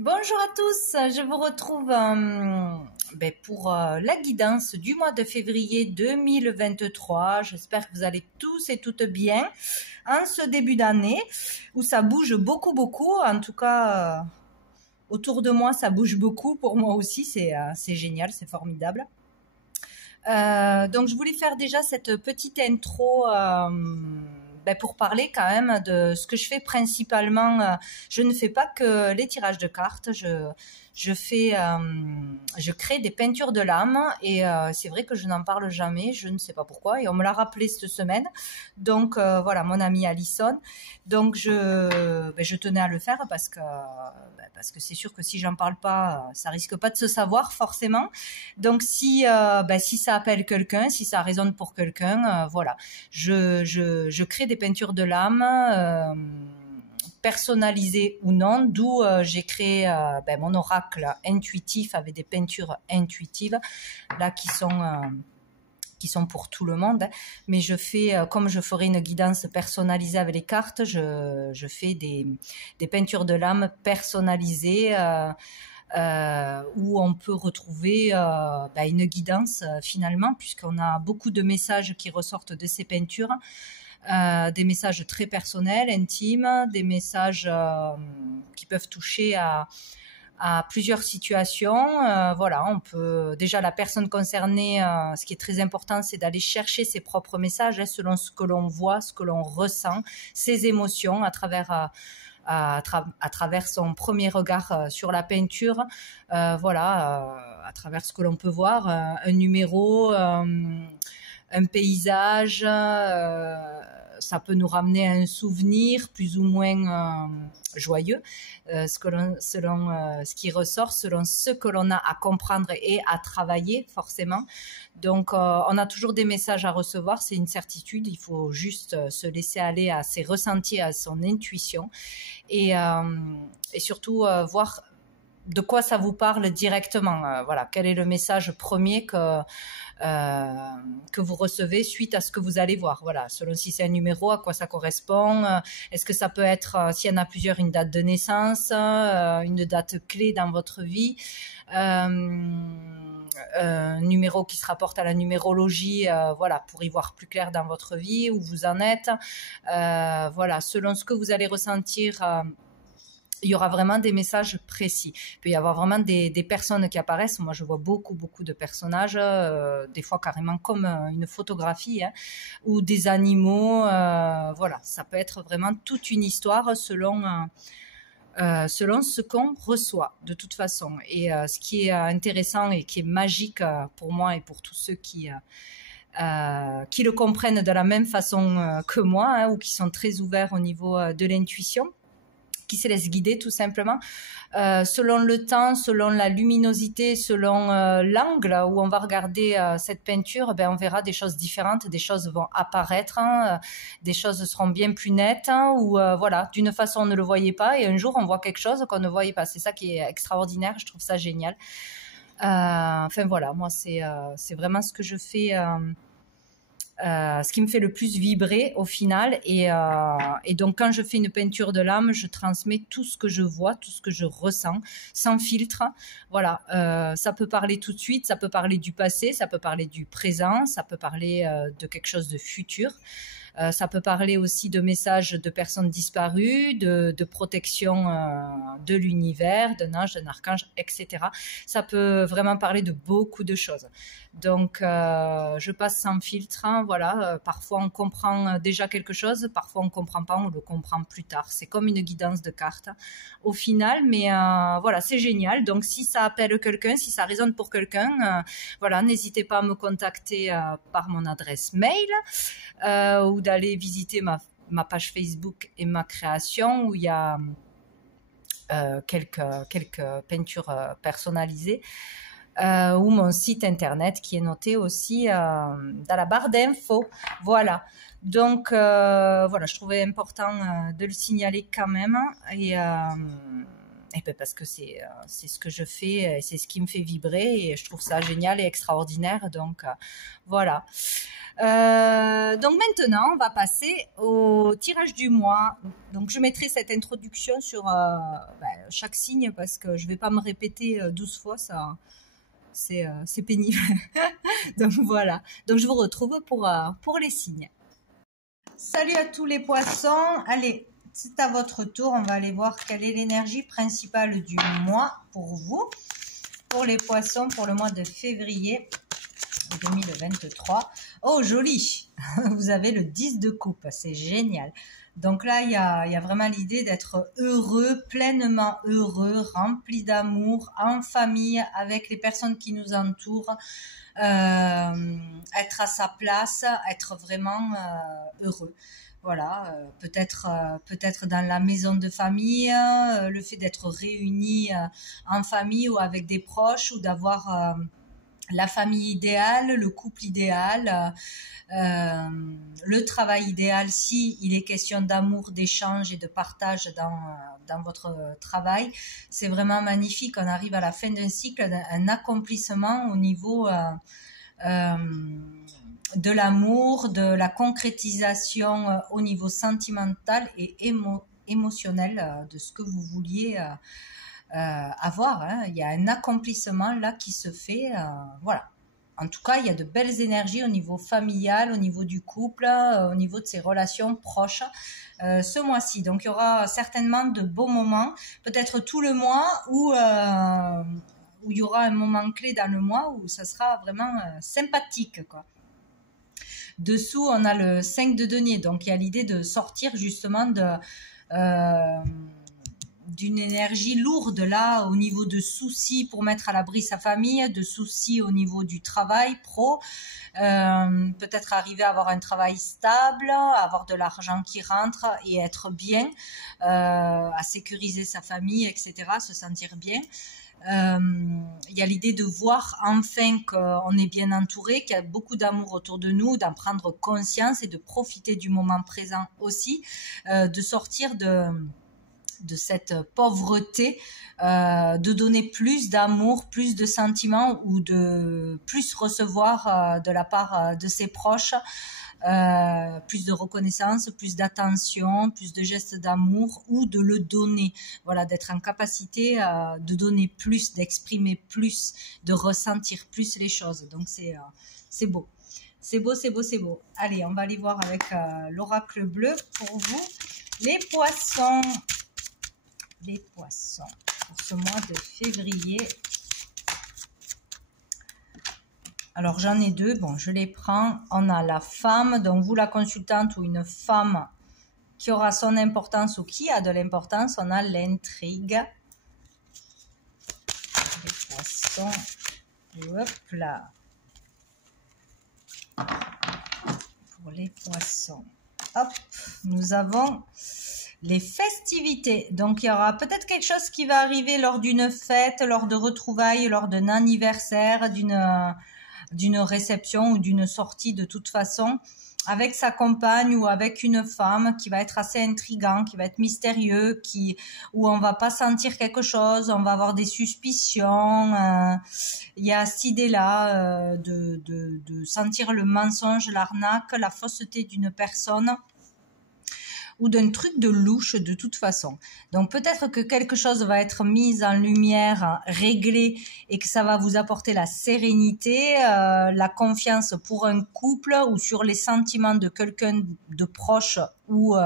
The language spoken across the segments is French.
Bonjour à tous, je vous retrouve pour la guidance du mois de février 2023. J'espère que vous allez tous et toutes bien en ce début d'année où ça bouge beaucoup. En tout cas, autour de moi, ça bouge beaucoup. Pour moi aussi, c'est génial, c'est formidable. Donc, je voulais faire déjà cette petite intro pour parler quand même de ce que je fais principalement. Je ne fais pas que les tirages de cartes. Je crée des peintures de l'âme et c'est vrai que je n'en parle jamais. Je ne sais pas pourquoi et on me l'a rappelé cette semaine. Donc voilà, mon amie Alison. Donc je tenais à le faire parce que c'est sûr que si j'en parle pas, ça risque pas de se savoir forcément. Donc si ça appelle quelqu'un, si ça résonne pour quelqu'un, voilà, je crée des peintures de l'âme. Personnalisées ou non, d'où j'ai créé mon oracle intuitif avec des peintures intuitives là qui sont pour tout le monde, mais je fais comme je ferais une guidance personnalisée avec les cartes, je fais des peintures de l'âme personnalisées où on peut retrouver une guidance finalement, puisqu'on a beaucoup de messages qui ressortent de ces peintures. Des messages très personnels, intimes, des messages qui peuvent toucher à plusieurs situations. Voilà, on peut déjà la personne concernée, ce qui est très important, c'est d'aller chercher ses propres messages selon ce que l'on voit, ce que l'on ressent, ses émotions à travers son premier regard sur la peinture, à travers ce que l'on peut voir, un numéro, un paysage, ça peut nous ramener à un souvenir plus ou moins joyeux, selon ce qui ressort, selon ce que l'on a à comprendre et à travailler forcément. Donc on a toujours des messages à recevoir, c'est une certitude, il faut juste se laisser aller à ses ressentis, à son intuition et surtout voir de quoi ça vous parle directement. Voilà, quel est le message premier que vous recevez suite à ce que vous allez voir. Voilà, selon si c'est un numéro, à quoi ça correspond. Est-ce que ça peut être, s'il y en a plusieurs, une date de naissance, une date clé dans votre vie, un numéro qui se rapporte à la numérologie, pour y voir plus clair dans votre vie, où vous en êtes. Selon ce que vous allez ressentir, il y aura vraiment des messages précis. Il peut y avoir vraiment des personnes qui apparaissent. Moi, je vois beaucoup de personnages, des fois carrément comme une photographie, ou des animaux. Ça peut être vraiment toute une histoire selon ce qu'on reçoit de toute façon. Et ce qui est intéressant et qui est magique pour moi et pour tous ceux qui le comprennent de la même façon que moi, ou qui sont très ouverts au niveau de l'intuition, qui se laisse guider tout simplement, selon le temps, selon la luminosité, selon l'angle où on va regarder cette peinture, on verra des choses différentes, des choses vont apparaître, des choses seront bien plus nettes, ou d'une façon on ne le voyait pas et un jour on voit quelque chose qu'on ne voyait pas. C'est ça qui est extraordinaire, je trouve ça génial. Moi c'est vraiment ce que je fais, ce qui me fait le plus vibrer au final, et donc quand je fais une peinture de l'âme, je transmets tout ce que je vois, tout ce que je ressens, sans filtre. Voilà, ça peut parler tout de suite, ça peut parler du passé, ça peut parler du présent, ça peut parler de quelque chose de futur. Ça peut parler aussi de messages de personnes disparues, de protection de l'univers, d'un ange, d'un archange, etc. Ça peut vraiment parler de beaucoup de choses. Donc, je passe sans filtre. Parfois, on comprend déjà quelque chose, parfois, on ne comprend pas, on le comprend plus tard. C'est comme une guidance de cartes au final, mais c'est génial. Donc, si ça appelle quelqu'un, si ça résonne pour quelqu'un, n'hésitez pas à me contacter par mon adresse mail ou d'aller visiter ma page Facebook et ma création, où il y a quelques peintures personnalisées, ou mon site internet qui est noté aussi dans la barre d'infos. Voilà. Donc je trouvais important de le signaler quand même, Et ben parce que c'est ce que je fais, c'est ce qui me fait vibrer et je trouve ça génial et extraordinaire. Donc voilà. Donc maintenant, on va passer au tirage du mois. Donc je mettrai cette introduction sur chaque signe parce que je vais pas me répéter 12 fois, ça c'est pénible. Donc voilà. Donc je vous retrouve pour les signes. Salut à tous les poissons. Allez, c'est à votre tour. On va aller voir quelle est l'énergie principale du mois pour vous. Pour les poissons, pour le mois de février 2023. Oh, joli. Vous avez le 10 de coupe. C'est génial. Donc là, il y a vraiment l'idée d'être heureux, pleinement heureux, rempli d'amour, en famille, avec les personnes qui nous entourent. Être à sa place, être vraiment heureux. Voilà, peut-être dans la maison de famille, le fait d'être réunis en famille ou avec des proches ou d'avoir la famille idéale, le couple idéal, le travail idéal si il est question d'amour, d'échange et de partage dans votre travail. C'est vraiment magnifique. On arrive à la fin d'un cycle, un accomplissement au niveau de l'amour, de la concrétisation au niveau sentimental et émotionnel de ce que vous vouliez avoir. Hein. Il y a un accomplissement là qui se fait. Voilà. En tout cas, il y a de belles énergies au niveau familial, au niveau du couple, au niveau de ses relations proches ce mois-ci. Donc, il y aura certainement de beaux moments, peut-être tout le mois où il y aura un moment clé dans le mois où ça sera vraiment sympathique, quoi. Dessous, on a le 5 de denier. Donc, il y a l'idée de sortir justement d'une énergie lourde là au niveau de soucis pour mettre à l'abri sa famille, de soucis au niveau du travail pro, peut-être arriver à avoir un travail stable, avoir de l'argent qui rentre et être bien, à sécuriser sa famille, etc., se sentir bien. Il y a l'idée de voir enfin qu'on est bien entouré, qu'il y a beaucoup d'amour autour de nous, d'en prendre conscience et de profiter du moment présent aussi, de sortir de cette pauvreté, de donner plus d'amour, plus de sentiments ou de plus recevoir de la part de ses proches, plus de reconnaissance, plus d'attention, plus de gestes d'amour ou de le donner. Voilà, d'être en capacité de donner plus, d'exprimer plus, de ressentir plus les choses. Donc c'est beau. C'est beau, c'est beau, c'est beau. Allez, on va aller voir avec l'oracle bleu pour vous. Les poissons. Les poissons pour ce mois de février. Alors j'en ai deux, bon je les prends. On a la femme, donc vous la consultante ou une femme qui aura son importance ou qui a de l'importance. On a l'intrigue. Les poissons, hop là. Pour les poissons, hop, nous avons les festivités. Donc, il y aura peut-être quelque chose qui va arriver lors d'une fête, lors de retrouvailles, lors d'un anniversaire, d'une réception ou d'une sortie de toute façon, avec sa compagne ou avec une femme qui va être assez intriguant, qui va être mystérieux, où on va pas sentir quelque chose, on va avoir des suspicions. Il y a cette idée-là de sentir le mensonge, l'arnaque, la fausseté d'une personne, ou d'un truc de louche de toute façon. Donc peut-être que quelque chose va être mis en lumière, réglé, et que ça va vous apporter la sérénité, la confiance pour un couple ou sur les sentiments de quelqu'un de proche ou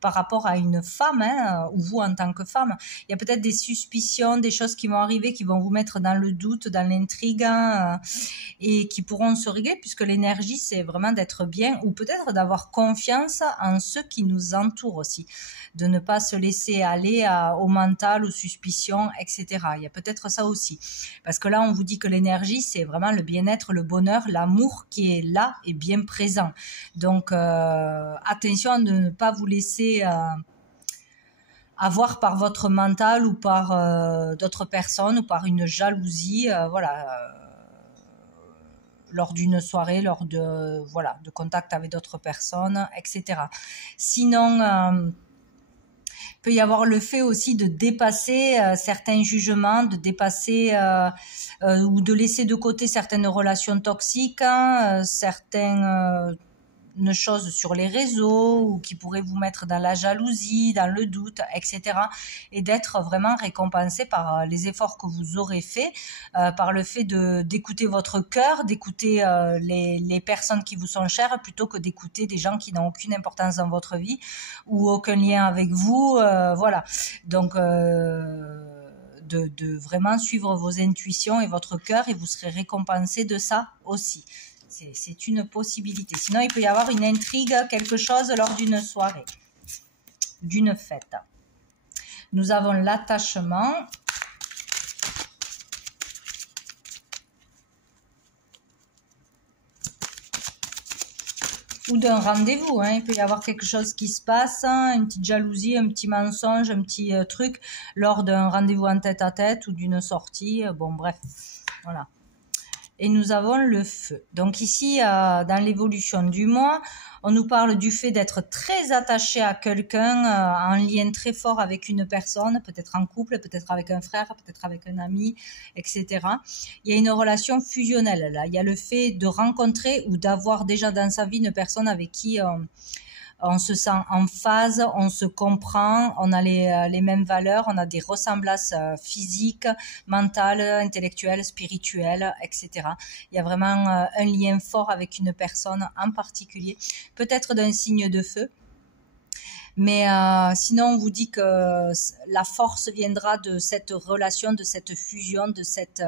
par rapport à une femme, hein, ou vous en tant que femme. Il y a peut-être des suspicions, des choses qui vont arriver, qui vont vous mettre dans le doute, dans l'intrigue, hein, et qui pourront se régler, puisque l'énergie, c'est vraiment d'être bien, ou peut-être d'avoir confiance en ceux qui nous entourent aussi, de ne pas se laisser aller au mental, aux suspicions, etc. Il y a peut-être ça aussi, parce que là, on vous dit que l'énergie, c'est vraiment le bien-être, le bonheur, l'amour qui est là et bien présent. Donc, attention de ne pas vous laisser avoir par votre mental ou par d'autres personnes ou par une jalousie, lors d'une soirée, lors de contact avec d'autres personnes, etc. Sinon, peut y avoir le fait aussi de dépasser certains jugements, de dépasser ou de laisser de côté certaines relations toxiques, hein, certaines choses sur les réseaux ou qui pourraient vous mettre dans la jalousie, dans le doute, etc. Et d'être vraiment récompensé par les efforts que vous aurez faits, par le fait d'écouter votre cœur, d'écouter les personnes qui vous sont chères plutôt que d'écouter des gens qui n'ont aucune importance dans votre vie ou aucun lien avec vous. Voilà. Donc, de vraiment suivre vos intuitions et votre cœur et vous serez récompensé de ça aussi. C'est une possibilité. Sinon, il peut y avoir une intrigue, quelque chose lors d'une soirée, d'une fête. Nous avons l'attachement. Ou d'un rendez-vous, hein. Il peut y avoir quelque chose qui se passe, hein, une petite jalousie, un petit mensonge, un petit truc lors d'un rendez-vous en tête-à-tête ou d'une sortie. Bon, bref, voilà. Et nous avons le feu. Donc ici, dans l'évolution du mois, on nous parle du fait d'être très attaché à quelqu'un, en lien très fort avec une personne, peut-être en couple, peut-être avec un frère, peut-être avec un ami, etc. Il y a une relation fusionnelle là. Il y a le fait de rencontrer ou d'avoir déjà dans sa vie une personne avec qui on se sent en phase, on se comprend, on a les mêmes valeurs, on a des ressemblances physiques, mentales, intellectuelles, spirituelles, etc. Il y a vraiment un lien fort avec une personne en particulier, peut-être d'un signe de feu. Mais sinon, on vous dit que la force viendra de cette relation, de cette fusion, de cette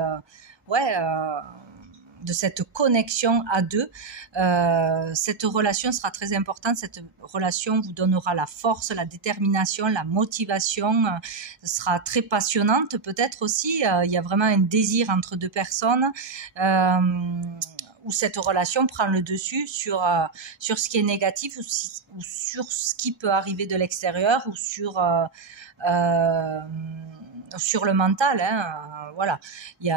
de cette connexion à deux. Cette relation sera très importante. Cette relation vous donnera la force, la détermination, la motivation. Sera très passionnante peut-être aussi. Il y a vraiment un désir entre deux personnes. Où cette relation prend le dessus sur ce qui est négatif ou sur ce qui peut arriver de l'extérieur ou sur le mental, hein, voilà. Il y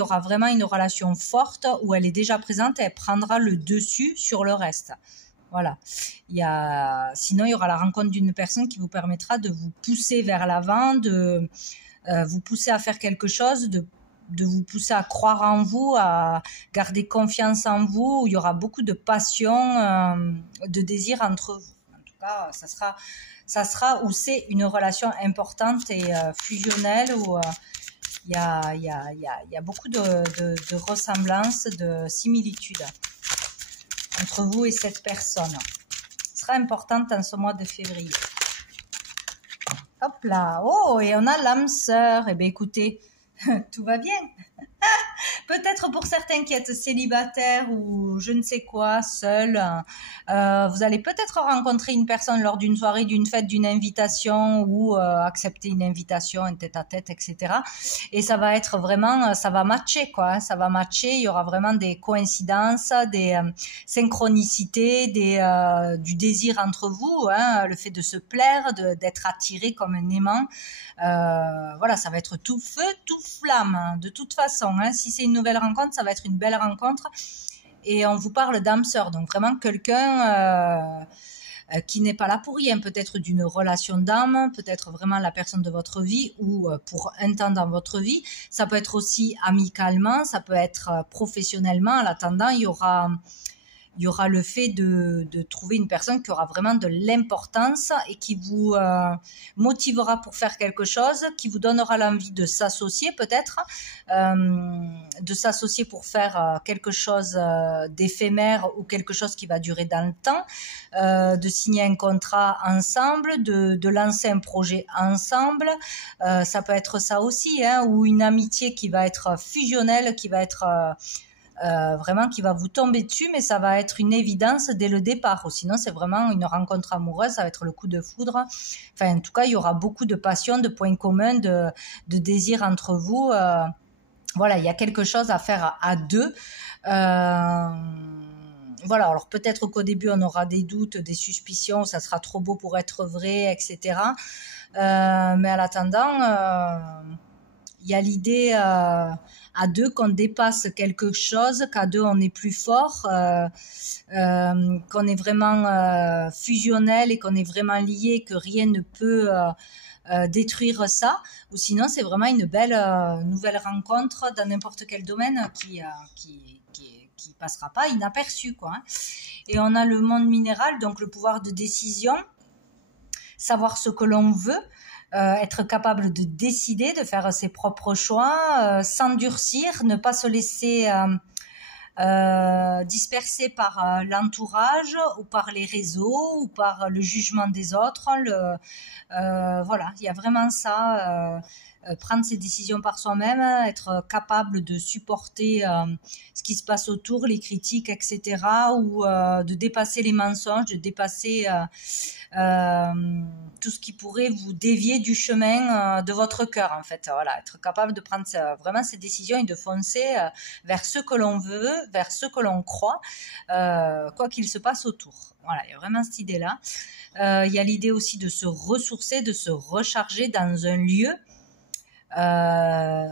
aura vraiment une relation forte où elle est déjà présente et elle prendra le dessus sur le reste. Voilà. Sinon, il y aura la rencontre d'une personne qui vous permettra de vous pousser vers l'avant, de vous pousser à faire quelque chose, de vous pousser à croire en vous, à garder confiance en vous. Il y aura beaucoup de passion, de désir entre vous. En tout cas, ça sera où c'est une relation importante et fusionnelle, où il y a beaucoup de ressemblances, de similitudes entre vous et cette personne. Ce sera importante en ce mois de février. Hop là, oh, et on a l'âme sœur. Eh bien, écoutez, tout va bien. Peut-être pour certains qui êtes célibataires ou je ne sais quoi, seuls, vous allez peut-être rencontrer une personne lors d'une soirée, d'une fête, d'une invitation ou accepter une invitation, un tête-à-tête, etc. Et ça va être vraiment, ça va matcher, quoi. Ça va matcher, il y aura vraiment des coïncidences, des synchronicités, du désir entre vous, hein, le fait de se plaire, d'être attiré comme un aimant. Voilà, ça va être tout feu, tout flamme, hein, de toute façon, hein. Si c'est une nouvelle rencontre, ça va être une belle rencontre. Et on vous parle d'âme sœur, donc vraiment quelqu'un qui n'est pas là pour rien, peut-être d'une relation d'âme, peut-être vraiment la personne de votre vie ou pour un temps dans votre vie. Ça peut être aussi amicalement, ça peut être professionnellement. En attendant, il y aura le fait de trouver une personne qui aura vraiment de l'importance et qui vous motivera pour faire quelque chose, qui vous donnera l'envie de s'associer peut-être, de s'associer pour faire quelque chose d'éphémère ou quelque chose qui va durer dans le temps, de signer un contrat ensemble, de lancer un projet ensemble. Ça peut être ça aussi, hein, ou une amitié qui va être fusionnelle, qui va être... vraiment qui va vous tomber dessus, mais ça va être une évidence dès le départ. Ou sinon, c'est vraiment une rencontre amoureuse, ça va être le coup de foudre. Enfin, en tout cas, il y aura beaucoup de passion, de points communs, de désir entre vous. Voilà, il y a quelque chose à faire à deux. Voilà, alors peut-être qu'au début, on aura des doutes, des suspicions, ça sera trop beau pour être vrai, etc. Mais en attendant... Il y a l'idée à deux qu'on dépasse quelque chose, qu'à deux on est plus fort, qu'on est vraiment fusionnel et qu'on est vraiment lié, que rien ne peut détruire ça. Ou sinon, c'est vraiment une belle nouvelle rencontre dans n'importe quel domaine qui passera pas inaperçu, quoi. Hein. Et on a le monde minéral, donc le pouvoir de décision, savoir ce que l'on veut, être capable de décider, de faire ses propres choix, s'endurcir, ne pas se laisser dispersé par l'entourage ou par les réseaux ou par le jugement des autres. Voilà, il y a vraiment ça. Prendre ses décisions par soi-même, être capable de supporter ce qui se passe autour, les critiques, etc. Ou de dépasser les mensonges, de dépasser tout ce qui pourrait vous dévier du chemin de votre cœur, en fait. Voilà, être capable de prendre vraiment ces décisions et de foncer vers ce que l'on veut, vers ce que l'on croit, quoi qu'il se passe autour. Voilà, il y a vraiment cette idée-là. Il y a l'idée aussi de se ressourcer, de se recharger dans un lieu dans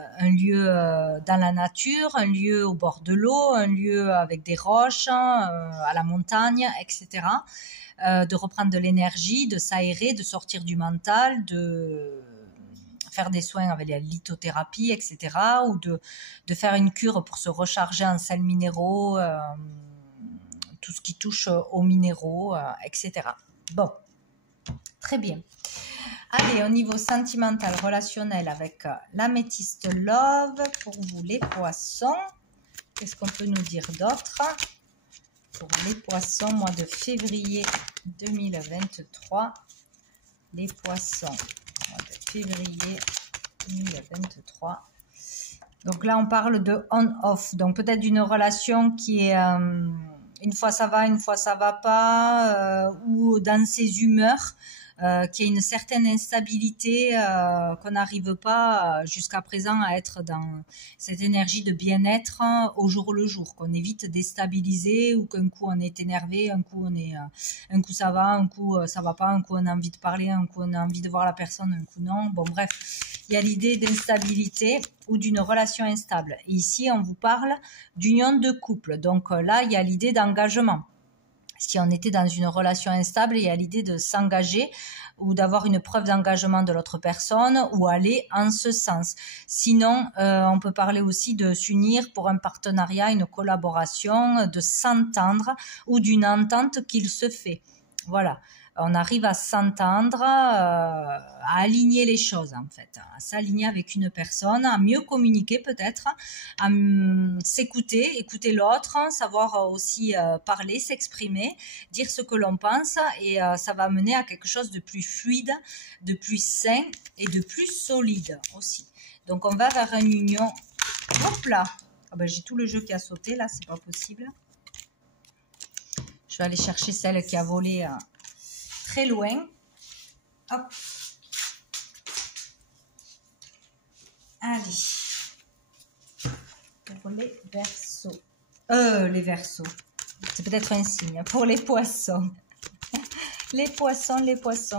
la nature, un lieu au bord de l'eau, un lieu avec des roches, à la montagne, etc. De reprendre de l'énergie, de s'aérer, de sortir du mental, de faire des soins avec la lithothérapie, etc. Ou de faire une cure pour se recharger en sels minéraux, tout ce qui touche aux minéraux, etc. Bon, très bien. Allez, au niveau sentimental, relationnel avec l'améthyste love, pour vous les poissons, qu'est-ce qu'on peut nous dire d'autre? Pour les poissons, mois de février 2023, les poissons, mois de février 2023. Donc là, on parle de on-off, donc peut-être d'une relation qui est une fois ça va, une fois ça va pas, ou dans ses humeurs, qui a une certaine instabilité, qu'on n'arrive pas jusqu'à présent à être dans cette énergie de bien-être au jour le jour, qu'on est vite déstabilisé ou qu'un coup on est énervé, un coup un coup ça va, un coup ça va pas, un coup on a envie de parler, un coup on a envie de voir la personne, un coup non. Bon bref, il y a l'idée d'instabilité ou d'une relation instable. Et ici on vous parle d'union de couple, donc là il y a l'idée d'engagement. Si on était dans une relation instable, il y a l'idée de s'engager ou d'avoir une preuve d'engagement de l'autre personne ou aller en ce sens. Sinon, on peut parler aussi de s'unir pour un partenariat, une collaboration, de s'entendre ou d'une entente qu'il se fait. Voilà. On arrive à s'entendre, à aligner les choses en fait, à s'aligner avec une personne, à mieux communiquer peut-être, à s'écouter, écouter l'autre, savoir aussi parler, s'exprimer, dire ce que l'on pense et ça va mener à quelque chose de plus fluide, de plus sain et de plus solide aussi. Donc on va vers une union. Hop là, ah ben, j'ai tout le jeu qui a sauté là, c'est pas possible. Je vais aller chercher celle qui a volé très loin. Hop. Allez. Pour les Verseaux. Les Verseaux. C'est peut-être un signe pour les poissons. Les poissons,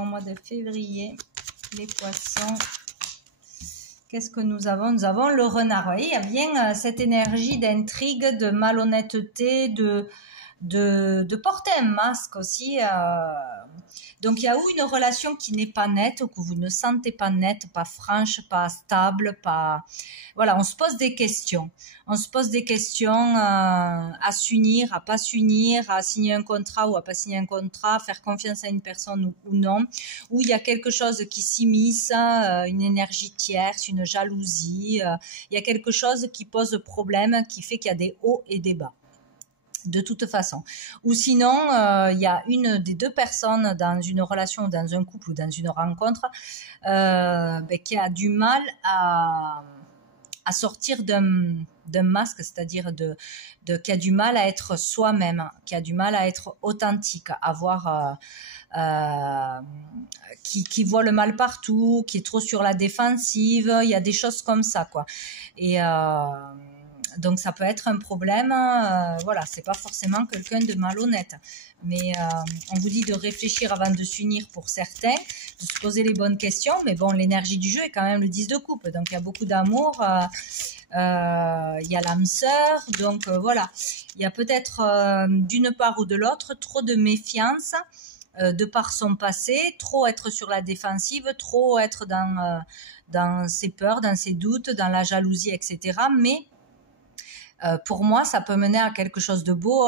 mois de février. Les poissons. Qu'est-ce que nous avons? Nous avons le renard. Vous voyez, il y a bien cette énergie d'intrigue, de malhonnêteté, de porter un masque aussi. Donc, il y a où une relation qui n'est pas nette, ou que vous ne sentez pas nette, pas franche, pas stable, pas... Voilà, on se pose des questions. On se pose des questions à s'unir, à pas s'unir, à signer un contrat ou à pas signer un contrat, faire confiance à une personne ou non. Où il y a quelque chose qui s'immisce, une énergie tierce, une jalousie. Il y a quelque chose qui pose problème, qui fait qu'il y a des hauts et des bas. De toute façon. Ou sinon, il y a une des deux personnes dans une relation, dans un couple ou dans une rencontre qui a du mal à sortir d'un masque, c'est-à-dire qui a du mal à être soi-même, qui a du mal à être authentique, à avoir... qui voit le mal partout, qui est trop sur la défensive, il y a des choses comme ça, quoi. Et Donc ça peut être un problème, voilà, c'est pas forcément quelqu'un de malhonnête. Mais on vous dit de réfléchir avant de s'unir pour certains, de se poser les bonnes questions. Mais bon, l'énergie du jeu est quand même le 10 de coupe. Donc il y a beaucoup d'amour, il y a l'âme sœur. Donc voilà, il y a peut-être d'une part ou de l'autre trop de méfiance de par son passé, trop être sur la défensive, trop être dans ses peurs, dans ses doutes, dans la jalousie, etc. Mais pour moi, ça peut mener à quelque chose de beau,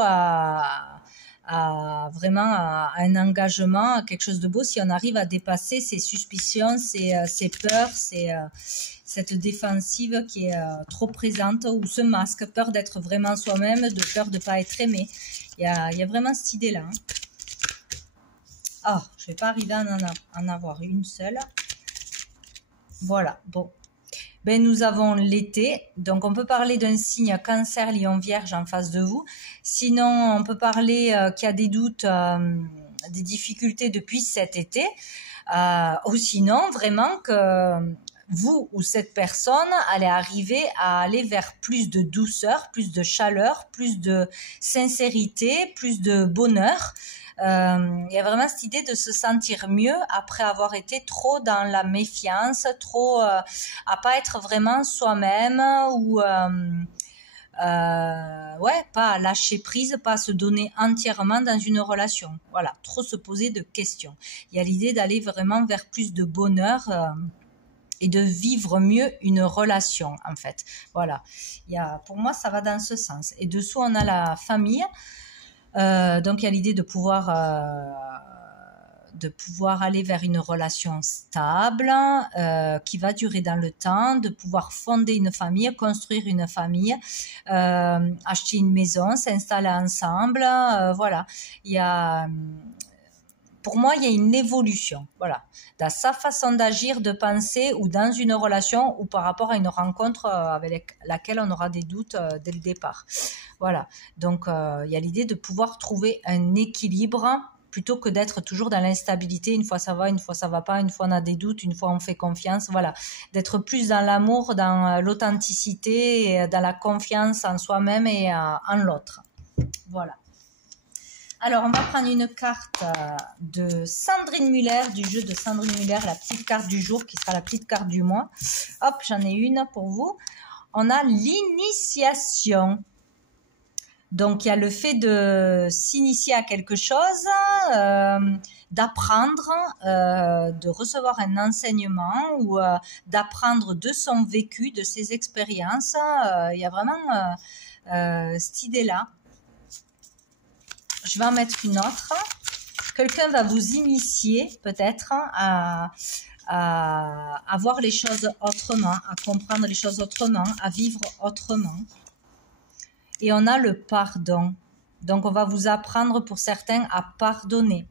vraiment à un engagement, à quelque chose de beau si on arrive à dépasser ses suspicions, ses peurs, cette défensive qui est trop présente, ou ce masque, peur d'être vraiment soi-même, de peur de ne pas être aimé. Il y a vraiment cette idée-là. Hein. Ah, je ne vais pas arriver à en avoir une seule. Voilà, bon. Ben, nous avons l'été, donc on peut parler d'un signe Cancer, Lion, Vierge en face de vous. Sinon, on peut parler qu'il y a des doutes, des difficultés depuis cet été. Ou sinon, vraiment que vous ou cette personne allez arriver à aller vers plus de douceur, plus de chaleur, plus de sincérité, plus de bonheur. Il y a vraiment cette idée de se sentir mieux après avoir été trop dans la méfiance, trop à pas être vraiment soi-même, ou ouais, pas lâcher prise, pas se donner entièrement dans une relation. Voilà, trop se poser de questions. Il y a l'idée d'aller vraiment vers plus de bonheur et de vivre mieux une relation, en fait. Voilà, pour moi, ça va dans ce sens. Et dessous, on a la famille. Donc il y a l'idée de pouvoir aller vers une relation stable qui va durer dans le temps, de pouvoir fonder une famille, construire une famille, acheter une maison, s'installer ensemble. Voilà, pour moi, il y a une évolution, voilà, dans sa façon d'agir, de penser, ou dans une relation, ou par rapport à une rencontre avec laquelle on aura des doutes dès le départ. Voilà, donc il y a l'idée de pouvoir trouver un équilibre plutôt que d'être toujours dans l'instabilité. Une fois ça va, une fois ça va pas, une fois on a des doutes, une fois on fait confiance. Voilà, d'être plus dans l'amour, dans l'authenticité, dans la confiance en soi-même et en l'autre. Voilà. Alors, on va prendre une carte de Sandrine Muller, du jeu de Sandrine Muller, la petite carte du jour qui sera la petite carte du mois. Hop, j'en ai une pour vous. On a l'initiation. Donc, il y a le fait de s'initier à quelque chose, d'apprendre, de recevoir un enseignement, ou d'apprendre de son vécu, de ses expériences. Il y a vraiment cette idée-là. Je vais en mettre une autre. Quelqu'un va vous initier peut-être à voir les choses autrement, à comprendre les choses autrement, à vivre autrement. Et on a le pardon. Donc on va vous apprendre pour certains à pardonner,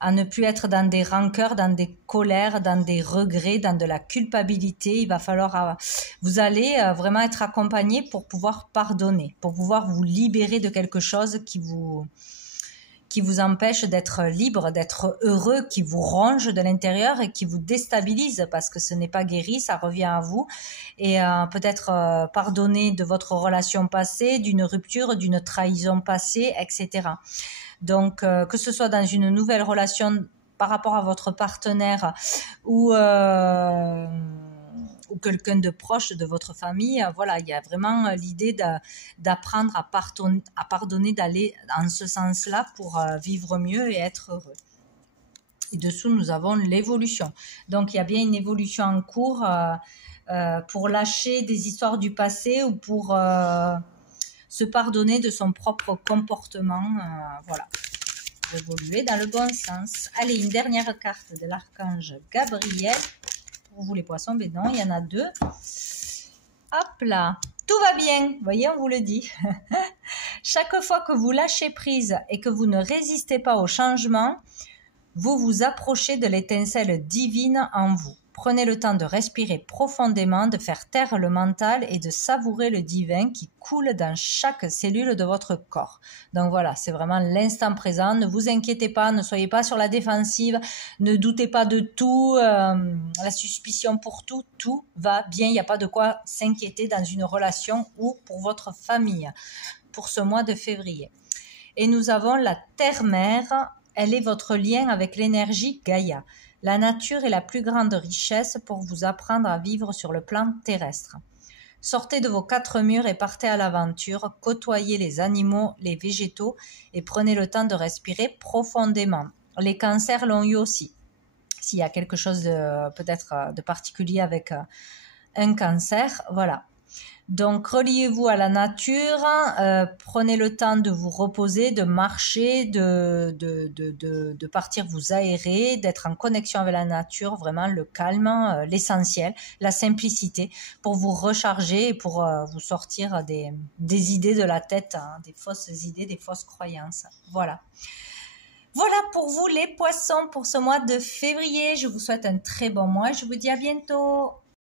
à ne plus être dans des rancœurs, dans des colères, dans des regrets, dans de la culpabilité. Il va falloir, vous allez vraiment être accompagné pour pouvoir pardonner, pour pouvoir vous libérer de quelque chose qui vous empêche d'être libre, d'être heureux, qui vous ronge de l'intérieur et qui vous déstabilise parce que ce n'est pas guéri, ça revient à vous. Et peut-être pardonner de votre relation passée, d'une rupture, d'une trahison passée, etc. Donc, que ce soit dans une nouvelle relation par rapport à votre partenaire ou quelqu'un de proche de votre famille, voilà, il y a vraiment l'idée d'apprendre à pardonner, d'aller en ce sens-là pour vivre mieux et être heureux. Et dessous, nous avons l'évolution. Donc, il y a bien une évolution en cours pour lâcher des histoires du passé ou pour se pardonner de son propre comportement, voilà, pour évoluer dans le bon sens. Allez, une dernière carte de l'archange Gabriel. Pour vous les poissons, mais non, il y en a deux. Hop là, tout va bien, vous voyez, on vous le dit. Chaque fois que vous lâchez prise et que vous ne résistez pas au changement, vous vous approchez de l'étincelle divine en vous. Prenez le temps de respirer profondément, de faire taire le mental et de savourer le divin qui coule dans chaque cellule de votre corps. Donc voilà, c'est vraiment l'instant présent. Ne vous inquiétez pas, ne soyez pas sur la défensive, ne doutez pas de tout, la suspicion pour tout, tout va bien. Il n'y a pas de quoi s'inquiéter dans une relation ou pour votre famille pour ce mois de février. Et nous avons la Terre-Mère, elle est votre lien avec l'énergie Gaïa. La nature est la plus grande richesse pour vous apprendre à vivre sur le plan terrestre. Sortez de vos 4 murs et partez à l'aventure, côtoyez les animaux, les végétaux et prenez le temps de respirer profondément. Les cancers l'ont eu aussi. S'il y a quelque chose de peut-être de particulier avec un cancer, voilà. Donc, reliez-vous à la nature, prenez le temps de vous reposer, de marcher, de partir vous aérer, d'être en connexion avec la nature, vraiment le calme, l'essentiel, la simplicité, pour vous recharger et pour vous sortir des idées de la tête, hein, des fausses idées, des fausses croyances. Voilà. Voilà pour vous les poissons pour ce mois de février. Je vous souhaite un très bon mois. Je vous dis à bientôt.